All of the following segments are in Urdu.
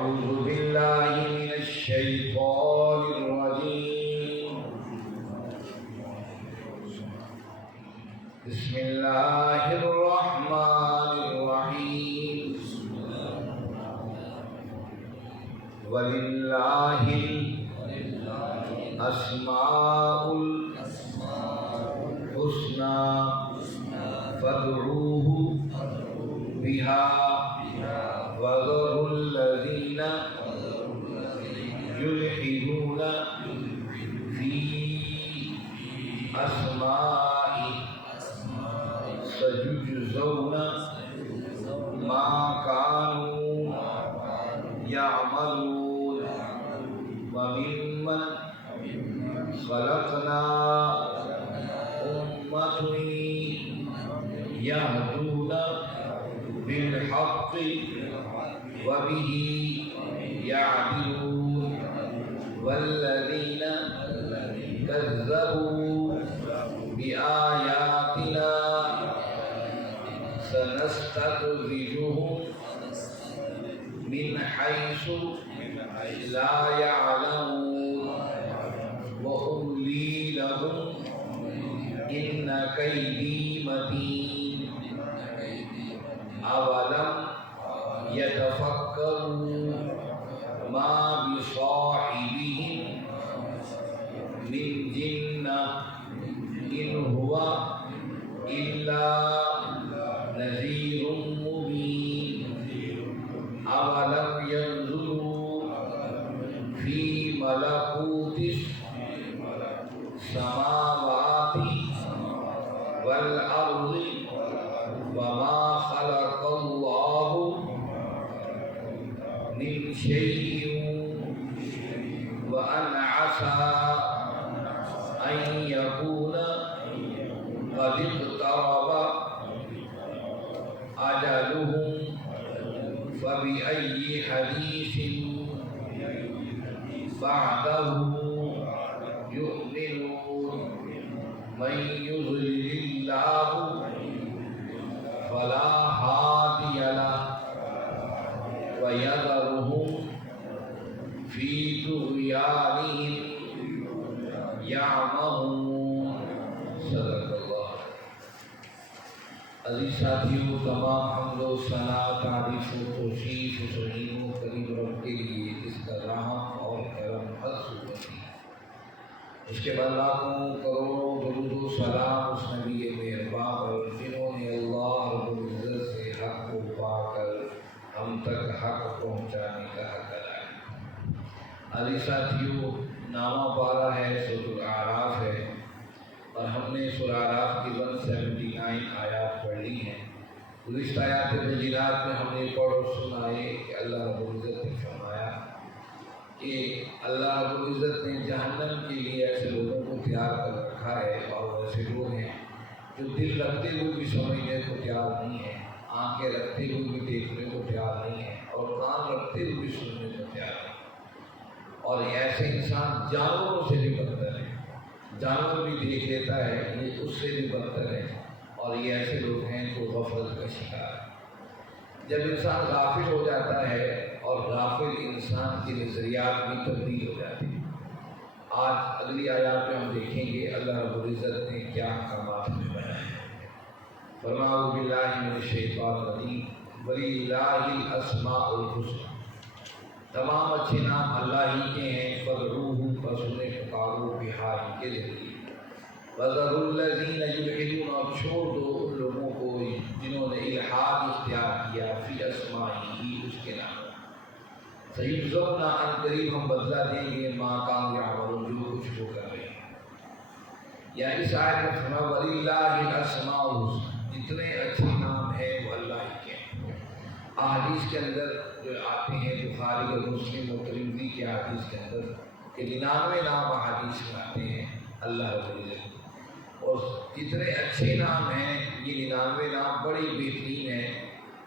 أعوذ بالله من الشيطان الرجيم. بسم الله الرحمن الرحيم. ولله الأسماء الحسنى فادعوه بها وذروا الذين يلحدون في أسمائه سيجزون ما كانوا يعملون وممن خلقنا أمة يهدون بالحق وبه يعدلون والذين كذبوا بآياتنا سنستدرجهم من حيث لا يعلمون وأملي لهم إن كيدي متين أولم يتفكروا ما بصاحبهم من جنة إن هو إلا نذير مبين أولم ينظروا في ملكوت السماوات والأرض وما خلق الله من شيء وأن عسى أن يكون قد اقترب أجلهم فبأي حديث بعده يؤمنون من يضلل الله فلا هادي له ويذرهم في طغيانهم يعمهون. صدق اللہ. عزیز ساتھیوں، تمام حمد و ثنا، تعریف و توصیف و توہین و کریم رب کے لیے جس کا رحم اور کرم حد ہوتی ہے. اس کے بعد لاکھوں کروڑوں درود و سلام اس نبی مہربان پر جنہوں نے اللہ رب العزت سے حق کو پا کر ہم تک حق پہنچانے کا حق ادا کیا. عزیز ساتھیوں، نامہ پارہ ہے سورۃ الاعراف ہے، اور ہم نے سورۃ الاعراف کی 179 آیات پڑھ لی ہیں. گزشتہ آیات بینات میں ہم نے پڑھ اور سنائے کہ اللہ رب العزت نے فرمایا کہ اللہ رب العزت نے جہنم کے لیے ایسے لوگوں کو تیار کر رکھا ہے، اور ایسے لوگ ہیں جو دل رکھتے ہوئے بھی سمجھنے کو تیار نہیں ہیں، آنکھیں رکھتے ہوئے بھی دیکھنے کو تیار نہیں ہیں، اور کان رکھتے ہوئے بھی سننے کو تیار نہیں. اور ایسے انسان جانوروں سے بھی بدتر ہے. جانور بھی دیکھ لیتا ہے، یہ اس سے بھی بدتر ہے. اور یہ ایسے لوگ ہیں جو غفلت کا شکار ہے. جب انسان غافل ہو جاتا ہے، اور غافل انسان کے نظریات بھی تبدیل ہو جاتے ہیں. آج اگلی آیات میں ہم دیکھیں گے اللہ رب العزت نے کیا احکامات میں بنائے ہیں. فرمایا اعوذ باللہ من الشیطان الرجیم وللہ الاسماء الحسنی. تمام اچھے نام اللہ ہی کے ہیں. فادعوہ، بس انہیں پکارو، بہا ہی کے ذریعے. وذروا الذین یلحدون، اور چھوڑ دو ان لوگوں کو جنہوں نے الحاد اختیار کیا فی اسمائہ، اس کے نام. سیجزون، ان قریب ہم بدلہ دیں گے ما کانوا یعملون، جو کچھ وہ کر رہے ہیں. یا اس آیت میں فرمایا وللہ الاسماء الحسنی، جتنے اچھے نام ہیں وہ اللہ ہی کے ہیں. احادیث کے اندر جو آتے ہیں بخاری اور مسلم اور ترمذی کے احادیث کے اندر کہ 99 نام احادیث میں آتے ہیں اللہ رب العزت. اور جتنے اچھے نام ہیں یہ 99 نام بڑی بہترین ہیں.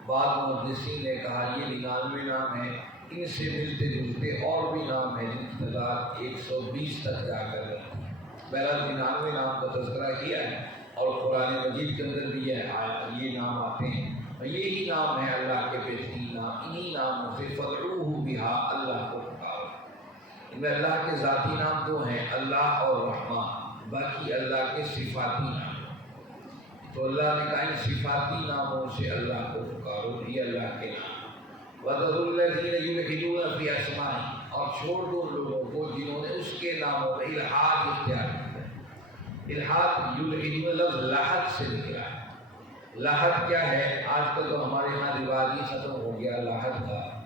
بعض محدثین نے کہا یہ 99 نام ہیں، ان سے ملتے جلتے اور بھی نام ہیں جن کی تعداد 120 تک جا کر رہتی ہے. بہرحال 99 نام کا تذکرہ کیا ہے، اور قرآن مجید کے اندر بھی یہ نام آتے ہیں. یہی نام ہے اللہ کے بہترین نام، انہی ناموں سے فدعوہ بہا، اللہ کو پکارو۔ ان میں اللہ کے ذاتی نام دو ہیں، اللہ اور رحمان، باقی اللہ کے صفاتی نام۔ تو اللہ نے کہا ان صفاتی ناموں سے اللہ کو پکارو، یہ اللہ کے نام۔ وَذَرُوا الَّذِينَ يُلْحِدُونَ فِي أَسْمَائِهِ، اور چھوڑ دو لوگوں کو جنہوں نے اس کے ناموں میں الحاد اختیار کیا ہے۔ الحاد یلحدون لفظ لحد سے نکلا ہے۔ لحد کیا ہے؟ آج کل تو ہمارے یہاں رواج ہی ختم ہو گیا لحد کا۔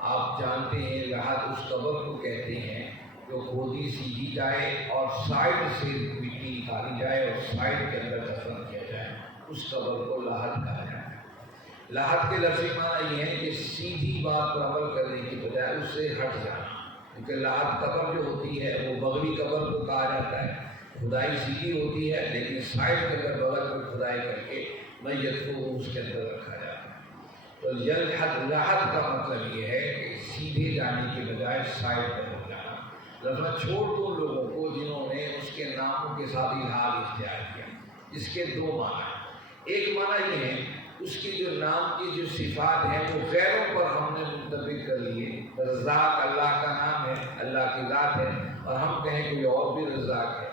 آپ جانتے ہیں لحد اس قبر کو کہتے ہیں جو کھودی سیدھی جائے اور سائڈ سے مٹی نکالی جائے اور سائڈ کے اندر دفن کیا جائے، اس قبر کو لحد کہا جائے۔ لحد کے لفظی معنی یہ ہے کہ سیدھی بات پر عمل کرنے کی بجائے اس سے ہٹ جانا، کیونکہ لحد قبر جو ہوتی ہے وہ بغوی قبر کو کہا جاتا ہے، کھدائی سیدھی ہوتی ہے لیکن سائڈ کے اندر بغل میں کھدائی کر کے میت کو اس کے اندر رکھا جاتا ہے۔ تو لحد کا مطلب یہ ہے کہ سیدھے جانے کے بجائے سائڈ پر ہو جانا۔ لفظ چھوڑ دو لوگوں کو جنہوں نے اس کے ناموں کے ساتھ الحاد اختیار کیا۔ اس کے دو معنی ہیں۔ ایک معنی یہ ہے اس کی جو نام کی جو صفات ہیں وہ غیروں پر ہم نے منطبق کر لیے۔ رزاق اللہ کا نام ہے، اللہ کی ذات ہے، اور ہم کہیں کوئی اور بھی رزاق ہے۔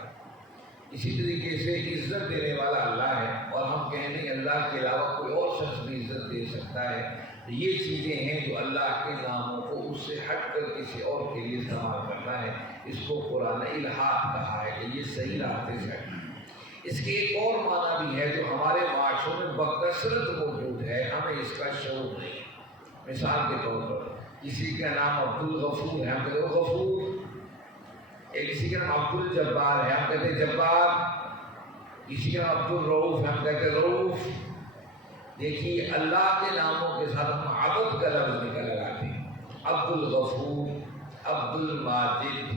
اسی طریقے سے عزت دینے والا اللہ ہے اور ہم کہیں نہیں اللہ کے علاوہ کوئی اور شخص بھی عزت دے سکتا ہے۔ یہ چیزیں ہیں جو اللہ کے ناموں کو اس سے ہٹ کر کسی اور کے لیے استعمال کرنا ہے۔ اس کو قرآن الحاد کہا ہے کہ یہ صحیح راستے سے ہٹنا۔ اس کے ایک اور معنی بھی ہے جو ہمارے معاشروں میں بکثرت موجود ہے، ہمیں اس کا شعور نہیں۔ مثال کے طور پر کسی کا نام عبدالغفور ہے، ہم کہتے ہیں غفور۔ کسی کا نام عبد الجبار ہے، ہم کہتے ہیں جبار۔ کسی کا نام عبد الرؤوف ہے، ہم کہتے ہیں رؤوف۔ دیکھیے اللہ کے ناموں کے ساتھ ہم عبد کا لفظ نکل لگاتے ہیں۔ عبد الغفور، عبد الماجد،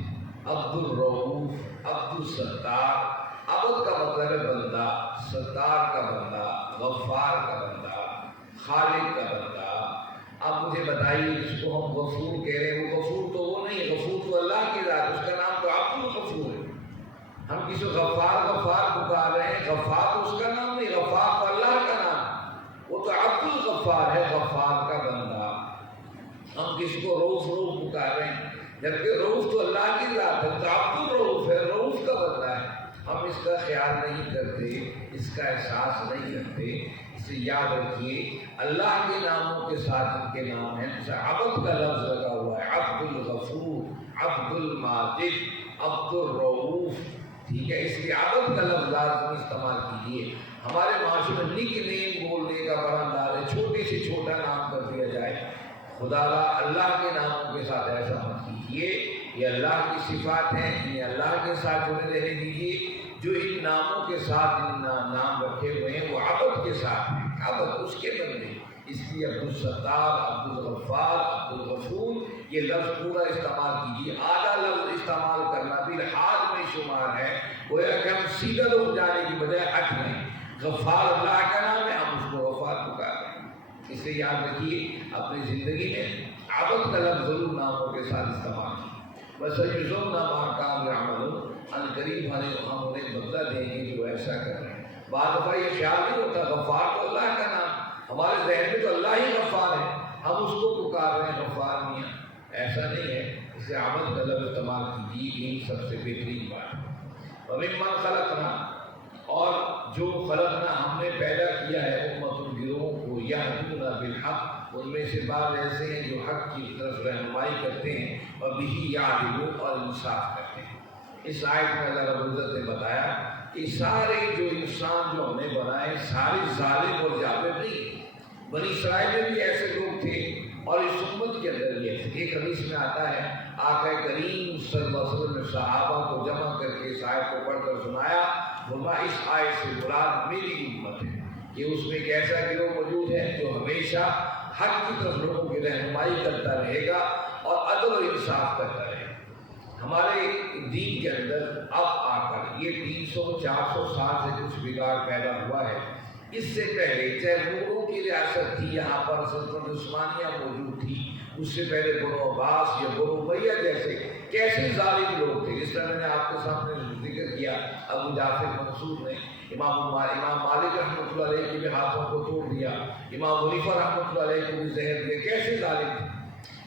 عبد الرؤوف، عبد الستار۔ عبد کا مطلب ہے بندہ، ستار کا بندہ، غفار کا بندہ، خالق کا بندہ۔ اب مجھے بتائیے جس کو ہم غفور کہہ رہے ہیں وہ غفور تو وہ نہیں، غفور تو اللہ کی ذات، اس کا نام تو عبد الغفور ہے۔ ہم کسی غفار پکار رہے ہیں، غفار تو اس کا نام نہیں، غفار تو اللہ کا نام، وہ تو عبد الغفار ہے، غفار کا بندہ۔ ہم کسی کو رؤوف پکار رہے ہیں، جبکہ رؤوف تو اللہ کی ذات ہے، تو عبد الرؤوف ہے، رؤوف کا بندہ ہے۔ ہم اس کا خیال نہیں کرتے، اس کا احساس نہیں کرتے۔ اسے یاد رکھیے اللہ کے ناموں کے ساتھ ان کے نام ہیں، جیسے عبد کا لفظ لگا ہوا ہے، عبد الغفور، عبد الماجد، عبد الرؤوف، ٹھیک ہے؟ اس لیے عبد کا لفظ لازمی استعمال کیجیے۔ ہمارے معاشرے میں نک نیم بولنے کا بڑا انداز ہے، چھوٹے سے چھوٹا نام کر دیا جائے۔ خدا اللہ کے ناموں کے ساتھ ایسا مت کیجیے، یہ اللہ کی صفات ہیں، انہیں اللہ کے ساتھ جڑے رہنے دیجیے۔ جو ان ناموں کے ساتھ ان نام رکھے ہوئے ہیں وہ عبد کے ساتھ ہیں، عبد اس کے بندے۔ اس لیے عبد الستار، عبد الغفار، عبد الغفور یہ لفظ پورا استعمال کیجیے۔ آدھا لفظ استعمال کرنا بھی الحاد میں شمار ہے، گویا کہ ہم سیدھا رخ جانے کی بجائے ہٹ گئے۔ غفار اللہ کا نام ہے، ہم اس کو غفار پکار رہے ہیں۔ اسے یاد رکھیے اپنی زندگی میں عبد کا لفظ ضرور ناموں کے ساتھ استعمال کیجیے۔ وَسَيُجْزَوْنَ مَا كَانُوا يَعْمَلُونَ، ان قریب ہم انہیں بدلہ دیں گے جو ایسا کر رہے ہیں۔ بعض دفعہ یہ خیال نہیں ہوتا غفار تو اللہ کا نام، ہمارے ذہن میں تو اللہ ہی غفار ہے، ہم اس کو پکار رہے ہیں غفار میاں، ایسا نہیں ہے۔ اسے عبد کا لفظ استعمال کیجیے، یہی سب سے بہترین بات ہے۔ وَمِمَّنْ خَلَقْنَا، اور جو خلقنا ہم نے پیدا کیا ہے امت گروہوں کو، یہدون بالحق، ان میں سے بعض ایسے ہیں جو حق کی طرف رہنمائی کرتے ہیں، اور بِهِ یعدلون، اور انصاف کرتے ہیں۔ اس آیت میں اللہ رب العزت نے بتایا کہ سارے جو انسان جو ہم نے بنائے سارے ظالم اور جابر نہیں۔ بنی اسرائیل میں بھی ایسے لوگ تھے اور اس امت کے اندر بھی ایسے۔ ایک حدیث میں آتا ہے آقا کریم صلی اللہ علیہ وسلم نے صحابہ کو جمع کر کے اس آیت کو پڑھ کر سنایا، فرمایا اس آیت سے مراد میری امت ہے کہ اس میں ایک ایسا گروہ موجود ہے جو ہمیشہ حق کی طرف لوگوں کی رہنمائی کرتا رہے گا اور عدل و انصاف کرتا رہے گا۔ ہمارے دین کے اندر اب آ کر یہ 300-400 سال سے کچھ بگاڑ پیدا ہوا ہے۔ اس سے پہلے چاہے مغلوں کی ریاست تھی، یہاں پر سلطنت عثمانیہ موجود تھی، اس سے پہلے بنو عباس یا بنو امیہ جیسے کیسے ظالم لوگ تھے. جس طرح میں نے آپ کے سامنے ذکر کیا ابو جعفر منصور نے امام مالک رحمۃ اللہ علیہ کے بھی ہاتھوں کو توڑ دیا, امام حنیفہ رحمۃ اللہ علیہ کو بھی زہر دیا, کیسے ظالم تھے.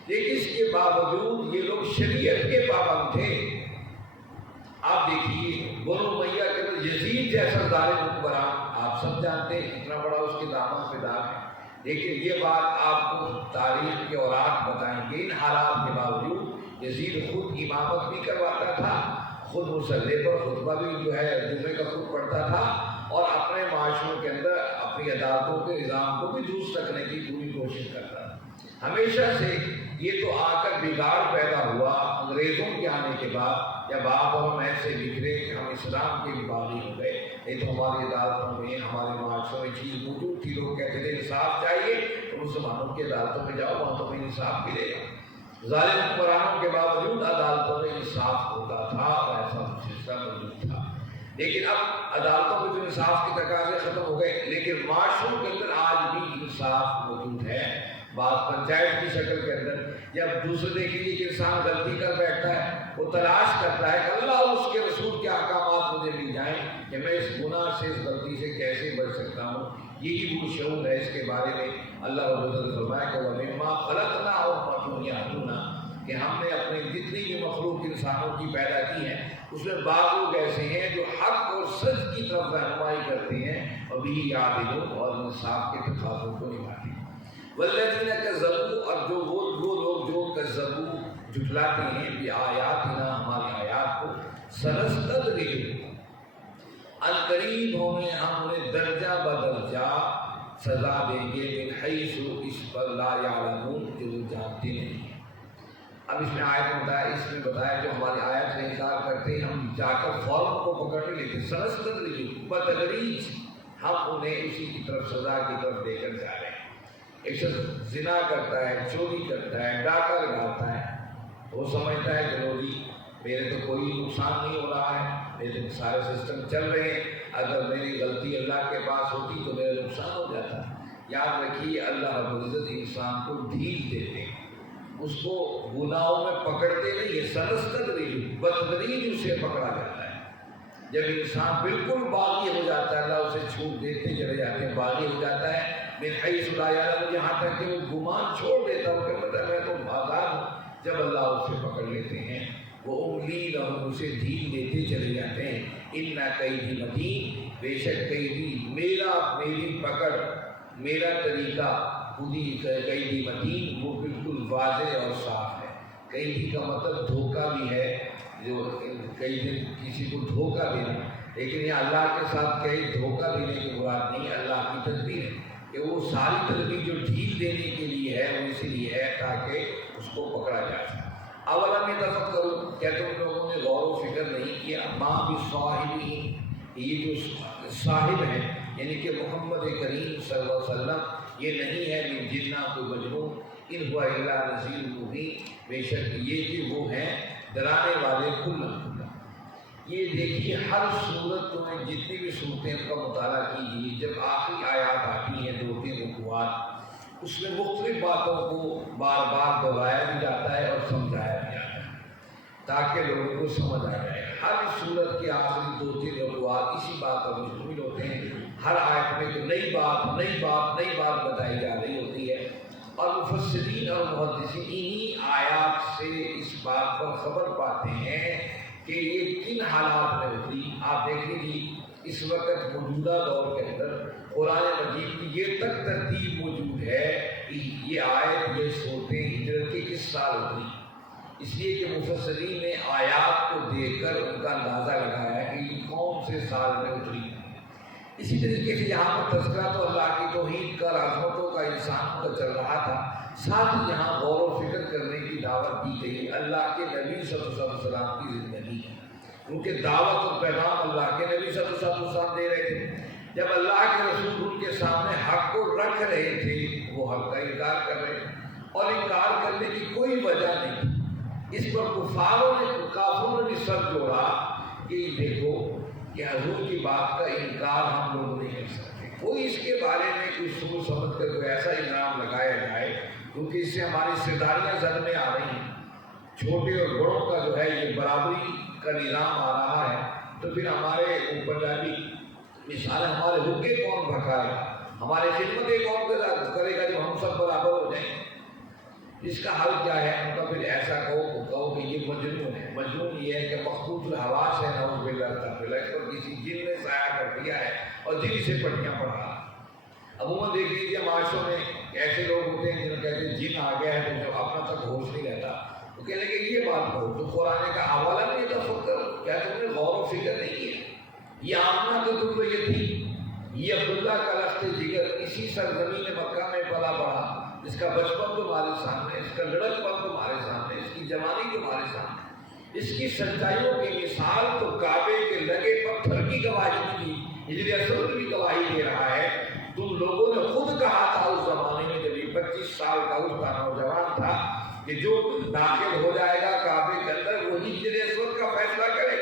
لیکن اس کے باوجود یہ لوگ شریعت کے پابند تھے. آپ دیکھیے بنو امیہ کے اندر یزید جیسا ظالم حکمران آپ سب جانتے ہیں اتنا بڑا اس کے دامن پہ داغ ہے. لیکن یہ بات آپ کو تاریخ کے اوراق بتائیں گے, ان حالات کے باوجود یزید خود امامت بھی کرواتا تھا, خود مصلی پر خطبہ بھی جو ہے جمعے کا خود پڑھتا تھا, اور اپنے معاشروں کے اندر اپنی عدالتوں کے نظام کو بھی درست رکھنے کی پوری کوشش کرتا تھا. ہمیشہ سے یہ تو آ کر بگاڑ پیدا ہوا انگریزوں کے آنے کے بعد, جب آپ اور ہم ایسے بکھرے کہ ہم اسلام کے بھی باغی ہو گئے. نہیں تو ہماری عدالتوں میں ہمارے معاشروں میں چیز موجود تھی, لوگ کہتے تھے انصاف چاہیے تو مسلمانوں کی عدالتوں میں جاؤ, وہاں تمہیں انصاف ملے گا. ظالم حکمرانوں کے باوجود عدالتوں میں انصاف ہوتا تھا اور ایسا سلسلہ موجود تھا. لیکن اب عدالتوں میں تو انصاف کے تقاضے ختم ہو گئے, لیکن معاشروں کے اندر آج بھی انصاف موجود ہے. بعض پنچایت کی شکل کے اندر جب دوسرے دیکھیں گے کہ انسان غلطی کر بیٹھتا ہے, وہ تلاش کرتا ہے کہ اللہ اور اس کے رسول کے احکامات مجھے مل جائیں کہ میں اس گناہ سے, اس غلطی سے کیسے بچ سکتا ہوں. یہی وہ شعور ہے. اس کے بارے میں اللہ رب العزت فرمایا کہ وَمِمَّا خَلَقْنَا أُمَّةً يَهْدُونَ, کہ ہم نے اپنے جتنی بھی مخلوق انسانوں کی پیدا کی ہیں اس میں بعض لوگ ایسے ہیں جو حق اور سچ کی طرف رہنمائی کرتے ہیں, اور بھی یعدلون, اور انصاف کے تقاضوں کو نبھاتے ہیں. والذین کذبوا, اور جو وہ لوگ جو کذبوا جھٹلاتے ہیں بآیاتنا, ہماری آیات کو, سنستدرجہم, عنقریب ہم انہیں درجہ بدرجہ سزا دیں گے, من حیث, اس پر لا یعلمون, جو وہ جانتے نہیں. اب اس میں آیت بتایا, اس میں بتایا جو ہماری آیت سے انکار کرتے ہیں ہم جا کر فوراً کو پکڑ نہیں لیتے. سنستدرجہم, بتدریج ہم انہیں اسی کی طرف سزا کی طرف دے کر جا رہے ہیں. ایک شخص زنا کرتا ہے, چوری کرتا ہے, ڈاکہ لگاتا ہے, وہ سمجھتا ہے کہ لو جی میرے تو کوئی نقصان نہیں ہو رہا ہے, میرے تو سارے سسٹم چل رہے ہیں, اگر میری غلطی اللہ کے پاس ہوتی تو میرا نقصان ہو جاتا. یاد رکھیے اللہ رب العزت انسان کو ڈھیل دیتے ہیں, اس کو گناہوں میں پکڑتے نہیں ہے. سنستدرجہم, بتدریج اسے پکڑا جاتا ہے. جب انسان بالکل باغی ہو جاتا ہے اللہ اسے چھوٹ دیتے چلے جاتے ہیں, باغی ہو جاتا ہے من حیث لا یعلم, یہاں تک کہ وہ گمان چھوڑ دیتا ہوں کہ مطلب میں تو آزاد ہوں. جب اللہ اسے پکڑ لیتے ہیں وہ املی لہم, اسے ڈھیل دیتے چلے جاتے ہیں. ان کیدی متین, بے شک قیدی میری پکڑ, میرا طریقہ خودی قیدی متین, وہ بالکل واضح اور صاف ہے. قیدی کا مطلب دھوکہ بھی ہے, جو کئی دن کسی کو دھوکہ دینا, لیکن یہ اللہ کے ساتھ کئی دھوکہ دینے کی مراد نہیں, اللہ کی تدبیر ہے کہ وہ ساری تدبیر جو ڈھیل دینے کے لیے ہے وہ اسی لیے ہے تاکہ اس کو پکڑا جا سکے. اولا میں دفت کروں, کیا تم لوگوں نے غور و فکر نہیں کیا, ماں بھی صاحبی, یہ جو صاحب ہیں یعنی کہ محمد کریم صلی اللہ علیہ وسلم, یہ نہیں ہے من جنہ کوئی مجنون, ان ہوا الا نذیر مبین, بے شک یہ کہ وہ ہیں ڈرانے والے کھلا. یہ دیکھیے ہر صورت میں جتنی بھی صورتیں ان کا مطالعہ کیجیے, جب آخری آیات آتی ہیں 2-3 رکوعات, اس میں مختلف باتوں کو بار بار دہرایا بھی جاتا ہے اور سمجھایا بھی جاتا ہے تاکہ لوگوں کو سمجھ آ جائے. ہر صورت کے آخری 2-3 رکوعات اسی بات پر مشتمل ہوتے ہیں. ہر آیت میں تو نئی بات بتائی جا رہی ہوتی ہے, اور مفسرین اور محدثین انہی آیات سے اس بات پر خبر پاتے ہیں کہ یہ کن حالات میں ہوتی. آپ دیکھ لیجیے اس وقت موجودہ دور کے اندر قرآن مجید کی یہ تک ترتیب موجود ہے کہ یہ آیت, یہ صورتیں ہجرت کے کس سال اتری, اس لیے کہ مفسرین نے آیات کو دیکھ کر ان کا اندازہ لگایا کہ یہ کون سے سال میں اتری. اسی طریقے سے یہاں پر تذکرہ تو اللہ کی توحید کا, عظمتوں کا, انسان کا چل رہا تھا, ساتھ ہی یہاں غور و فکر کرنے کی دعوت دی گئی. اللہ کے نبی صلی اللہ علیہ وسلم کی زندگی ہے, کیونکہ دعوت اور پیغام اللہ کے نبی صلی اللہ علیہ وسلم دے رہے تھے. جب اللہ کے رسول ان کے سامنے حق کو رکھ رہے تھے وہ حق کا انکار کر رہے تھے, اور انکار کرنے کی کوئی وجہ نہیں تھی. اس پر کافروں نے بھی سر جوڑا کہ دیکھو کہ حضور کی بات کا انکار ہم لوگ نہیں کر سکتے. کوئی اس کے بارے میں کوئی سوچ سمجھ کر کوئی ایسا انعام لگایا جائے, کیونکہ اس سے ہماری سرداریاں زد میں آ رہی ہیں، چھوٹے اور بڑوں کا جو ہے یہ برابری کا نظام آ رہا ہے، تو پھر ہمارے اوپر جاتی مثال ہمارے حقے کون بھکائے گا، ہماری خدمتیں کون کرے گا جب ہم سب برابر ہو جائیں گے؟ اس کا حل کیا ہے؟ ان کا پھر ایسا کہو کہ یہ مجنون ہے۔ مجنون یہ ہے کہ مخصوص الحواس ہے، نعوذ باللہ تعالی، اس پر کسی جن نے سایہ کر دیا ہے اور جن سے پٹیاں پڑھ رہا ہے۔ عموماً دیکھ لیجیے معاشروں میں ایسے لوگ ہوتے ہیں جنہوں کہتے ہیں جن آ گیا ہے تو جب اپنا تک ہوش نہیں رہتا، وہ کہنے کہ یہ بات کرو تو قرآن کا حوالہ نہیں تفکر، کیا تم نے غور و فکر نہیں کیا؟ یہ آمنہ تو تم تو یہ تھی، یہ عبداللہ کا لخت جگر اسی سرزمین مکہ میں پلا بڑھا، اس کا بچپن تمہارے سامنے، اس کا لڑکپن تمہارے سامنے، اس کی جوانی تمہارے سامنے، اس کی سچائیوں کی مثال تو کعبے کے لگے پتھر کی گواہی دی، ہجر اسود کی گواہی دے رہا ہے۔ تم لوگوں نے خود کہا تھا اس زمانے میں جب یہ 25 سال کا اس کا نوجوان تھا کہ جو داخل ہو جائے گا کعبے کے اندر وہی ہجر اسود کا فیصلہ کرے،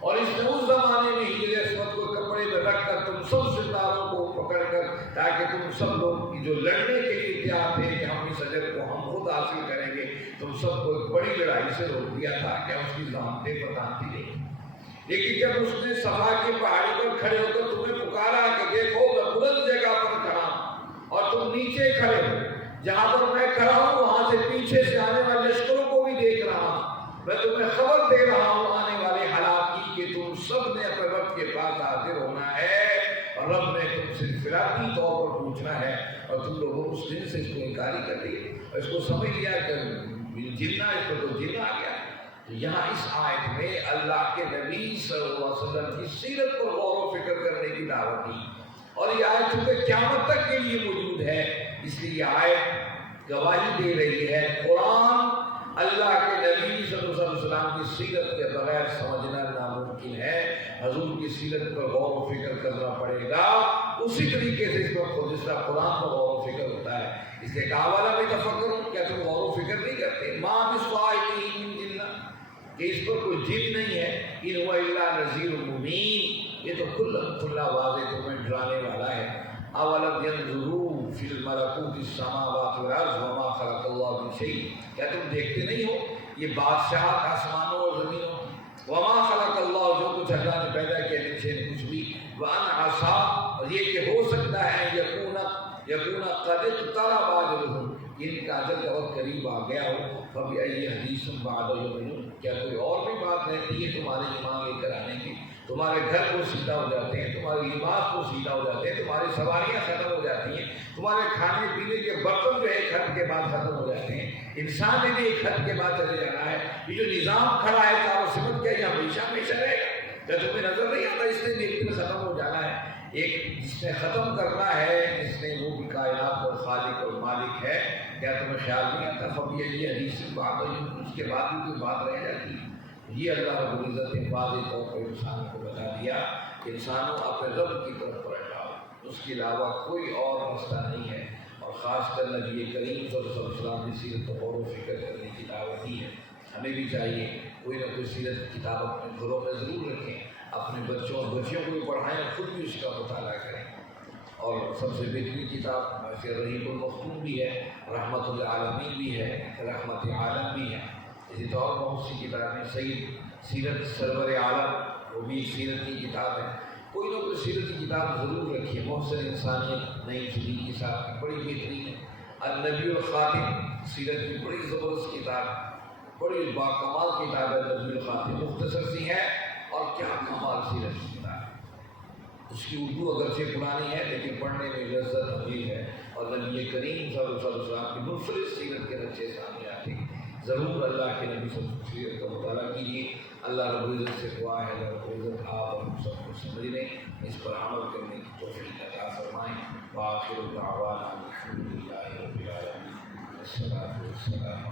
اور اس نے اس زمانے میں ہجر اسود کو کپڑے میں رکھ کر تم سب ستاروں کو پکڑ کر، تاکہ تم سب لوگ جو لڑنے کے لیے تیار تھے کہ ہم اس اجر کو ہم خود حاصل کریں گے، تم سب کو ایک بڑی لڑائی سے روک دیا تھا کہ اس کی ضمانتیں بتاتی رہی۔ لیکن جب اس نے صفا کی پہاڑی پر کھڑے ہو کر تمہیں پکارا کہ دیکھو میں بلند جگہ پر کھڑا ہوں اور تم نیچے کھڑے ہو، جہاں پر میں کھڑا ہوں وہاں سے پیچھے سے آنے والے لشکروں کو بھی دیکھ رہا ہوں، میں تمہیں خبر دے رہا ہوں آنے والے حالات کی کہ تم سب نے اپنے رب کے پاس حاضر ہونا ہے، اور رب نے تم سے انفرادی طور پر پوچھنا ہے، اور تم لوگوں اس دن سے اس کو انکاری کر دی، اور اس کو سمجھ لیا کہ جنہ اس کو تو جن آ گیا۔ یہاں اس آیت میں اللہ کے نبی صلی اللہ علیہ وسلم کی سیرت پر غور و فکر کرنے کی دعوت دی، اور یہ آیت چونکہ قیامت تک کے لیے موجود ہے، اس لیے یہ آیت گواہی دے رہی ہے قرآن اللہ کے نبی صلی اللہ علیہ وسلم کی سیرت کے بغیر سمجھنا ناممکن ہے۔ حضور کی سیرت پر غور و فکر کرنا پڑے گا اسی طریقے سے اس پر خود جس طرح قرآن پر غور و فکر ہوتا ہے۔ اس لیے کہا والا بھی تفکر، کیا تم غور و فکر نہیں کرتے؟ ماں بصاحبہ من جنہ، کہ اس پر کوئی جن نہیں ہے، ان هو الا نذیر مبین، یہ تو کھلا واضح تمہیں ڈرانے والا ہے۔ اولم ينظروا فی الملکوت السماوات والارض وما خلق اللہ من شیء، کیا تم دیکھتے نہیں ہو یہ بادشاہ آسمانوں اور زمینوں، وما خلق اللہ، جو کچھ اللہ نے پیدا کیا من شیء، کچھ بھی، وان عسى، اور یہ کہ ہو سکتا ہے یکون قد اقترب اجلهم، ان کا اجل کا وقت قریب آ گیا ہو، فبأي حدیث بعد یؤمنون، کیا کوئی اور بھی بات رہتی ہے تمہارے ایمان لے کر آنے کی؟ تمہارے گھر کو سیدھا ہو جاتے ہیں، تمہارے لباس کو سیدھا ہو جاتے ہیں، تمہاری سواریاں ختم ہو جاتی ہیں، تمہارے کھانے پینے کے برتن جو ایک حد کے بعد ختم ہو جاتے ہیں، انسان نے بھی ایک حد کے بعد چلے جانا ہے۔ یہ جو نظام کھڑا ہے چاروں سمت کیا یہ ہمیشہ ہمیشہ رہے گا؟ کیا تمہیں نظر نہیں آتا اس نے ایک دن ختم ہو جانا ہے؟ ایک جس نے ختم کرنا ہے، جس نے وہ بھی کائنات اور خالق اور مالک ہے، کیا تمہیں خیال نہیں آتا؟ فبأي حدیث بعد، اس کے بعد بھی کوئی بات رہ جاتی ہے؟ یہ اللہ رب العزت نے واضح طور پر انسان کو بتا دیا کہ انسانوں اپنے رب کی طرف پلٹاؤ، اس کے علاوہ کوئی اور راستہ نہیں ہے، اور خاص کر نبی کریم صلی اللہ علیہ وسلم نے سیرت پر غور و فکر کرنے کی دعوت دی ہے۔ ہمیں بھی چاہیے کوئی نہ کوئی سیرت کی کتاب اپنے گھروں میں ضرور رکھیں، اپنے بچوں اور بچیوں کو بھی پڑھائیں، خود بھی اس کا مطالعہ کریں۔ اور سب سے بہترین کتاب ویسے رحیق المختوم بھی ہے، رحمت للعالمین بھی ہے، رحمت عالم بھی ہے، اسی طور بہت سی کتابیں، سید سیرت سرور عالم وہ بھی سیرت کی کتاب ہے۔ کوئی نہ کوئی سیرت کی کتاب ضرور رکھیے۔ محسن انسانیت نئی دہلی کی صاحب کی بڑی بہترین ہے۔ النبی الخاتم سیرت کی بڑی زبردست کتاب، بڑی باکمال کتاب ہے النبی الخاتم، مختصر سی ہے اور کیا کمال سیرت کی کتاب ہے۔ اس کی اردو اگرچہ پرانی ہے لیکن پڑھنے میں لذت عظیم ہے، اور نبی کریم صلی اللہ علیہ وسلم کی منفرد سیرت کے نقشے سامنے آتے ہیں۔ ضرور اللہ کے نبی صلی اللہ علیہ وسلم سیرت کا مطالعہ کیجیے۔ اللہ رب العزت سے دعا ہے اللہ رب العزت آپ اور ہم سب کو سمجھنے، اس پر عمل کرنے کی توفیق عطا فرمائیں۔ وآخر دعوانا الحمد للہ رب العالمین، والصلاۃ والسلام